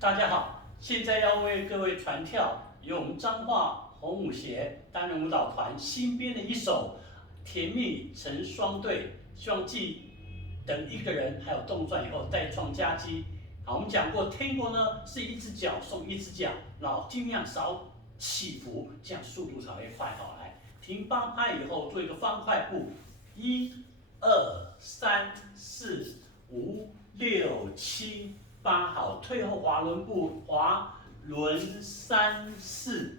大家好，现在要为各位传跳由我们彰化红舞协担任舞蹈团新编的一首《甜蜜成双对》，希望记等一个人还有动转以后再创佳绩。好，我们讲过 Tango 呢是一只脚送一只脚，然后尽量少起伏，这样速度才会快。好，来停8拍以后做一个方块步，1、2、3、4、5、6、7、8，好，退后滑轮步，滑轮3、4、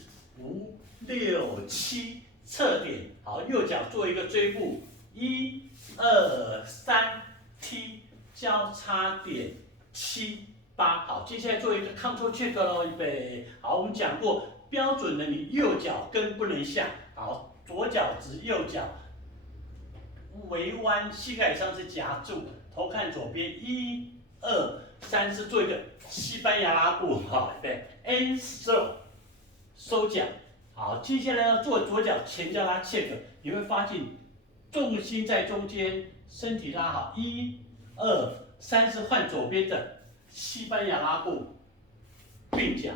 5、6、7，侧点，好，右脚做一个追步，1、2、3，踢交叉点7、8，好，接下来做一个 Control Check 喽，预备，好，我们讲过标准的，你右脚跟不能下，好，左脚直，右脚微弯，膝盖以上是夹住，头看左边，1、2、3，是做一个西班牙拉步，好，对 ，and so 收脚，好，接下来要做左脚前脚拉 check， 你会发现重心在中间，身体拉好，1、2、3是换左边的西班牙拉步，并脚，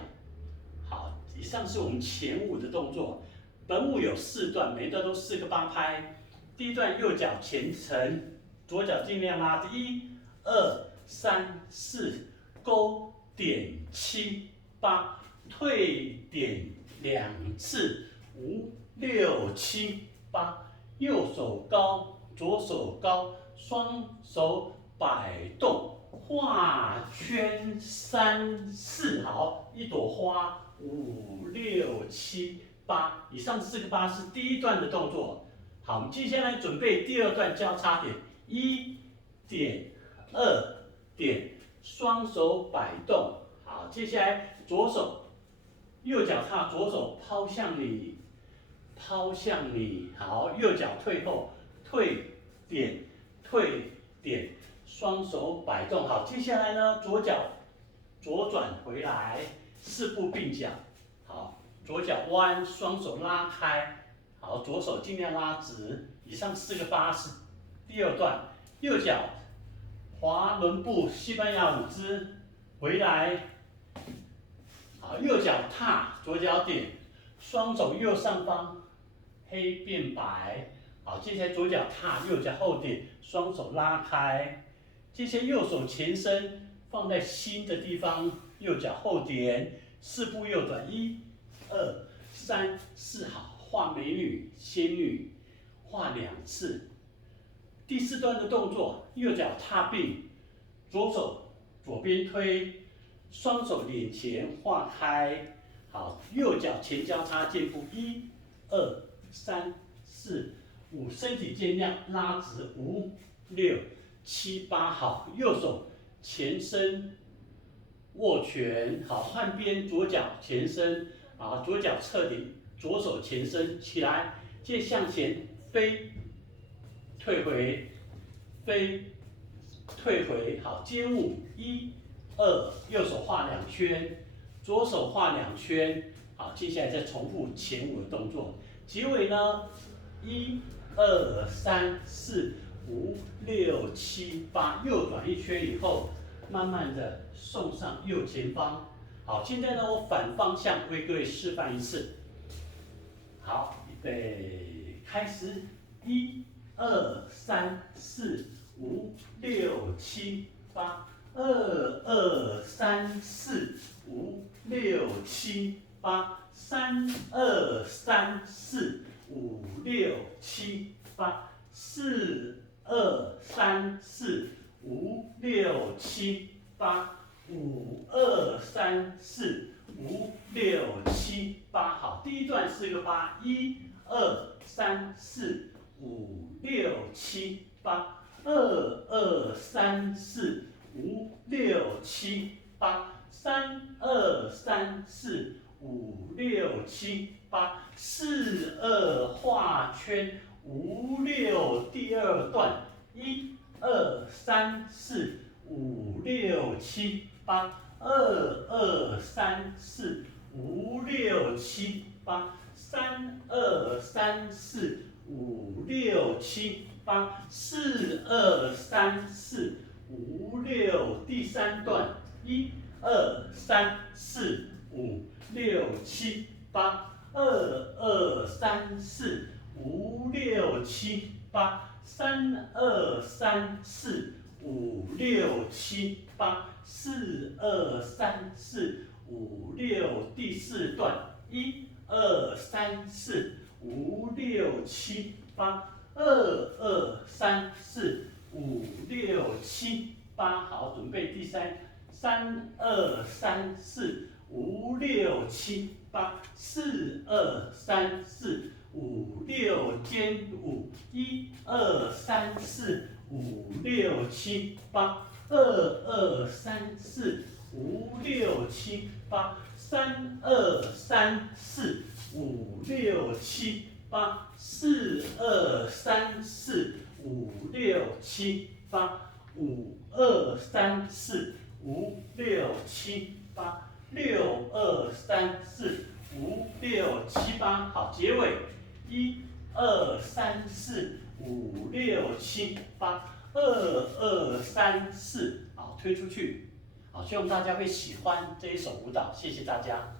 好，以上是我们前舞的动作，本舞有4段，每一段都4个8拍。第一段右脚前沉，左脚尽量拉，1、2、3、4，勾点7、8，退点2次，5、6、7、8，右手高，左手高，双手摆动，画圈3、4，好，一朵花，5、6、7、8，以上4个8是第一段的动作。好，我们接下来准备第2段交叉点，1点、2点，双手摆动。好，接下来左手右脚踏，左手抛向你，抛向你。好，右脚退后，退点，退点，双手摆动。好，接下来呢，左脚左转回来，4步并脚。好，左脚弯，双手拉开。好，左手尽量拉直。以上4个8是第2段，右脚滑轮步西班牙舞姿，回来。好，右脚踏，左脚点，双手右上方，黑变白。好，接下来左脚踏，右脚后点，双手拉开。接下来右手前伸，放在心的地方，右脚后点，4步右转，1、2、3、4，好。画美女、仙女，画2次。第4段的动作，右脚踏并，左手左边推，双手脸前画开。好，右脚前交叉箭步，1、2、3、4、5，身体尽量拉直，5、6、7、8，好，右手前伸握拳，好，换边，左脚前伸，好，左脚侧顶。左手前伸起来，接向前飞，退回，飞，退回，好，接物，1、2，右手画2圈，左手画2圈，好，接下来再重复前舞的动作，结尾呢，1、2、3、4、5、6、7、8，右转1圈以后，慢慢的送上右前方，好，现在呢，我反方向为各位示范一次。好，预备，开始，1、2、3、4、5、6、7、8，2、2、3、4、5、6、7、8，3、2、3、4、5、6、7、8，4、2、3、4、5、6、7、8，5、2、3、4、5、6、7、8，好，第一段4个8，1、2、3、4、5、6、7、8，2、2、3、4、5、6、7、8，3、2、3、4、5、6、7、8，4、2画圈，5、6，第2段，1、2、3、4、5、6、7、8，2、2、3、4、5、6、7、8，3、2、3、4、5、6、7、8，4、2、3、4、5、6，第3段，1、二三四五六七八，二二三四五六七八，三二三四五六七八，四二三四五六，第四段，一二三四五六七八，二二三四五六七八，好，准备第三，三二三四五六七八，四二三四五六减五，一二三四五六七八，二二三四五六七八，三二三四五六七八，四二三四五六七八，五二三四五六七八，六二三四五六七八，好，结尾，一二三四五六七八，二二三四，好，推出去，好，希望大家会喜欢这一首舞蹈，谢谢大家。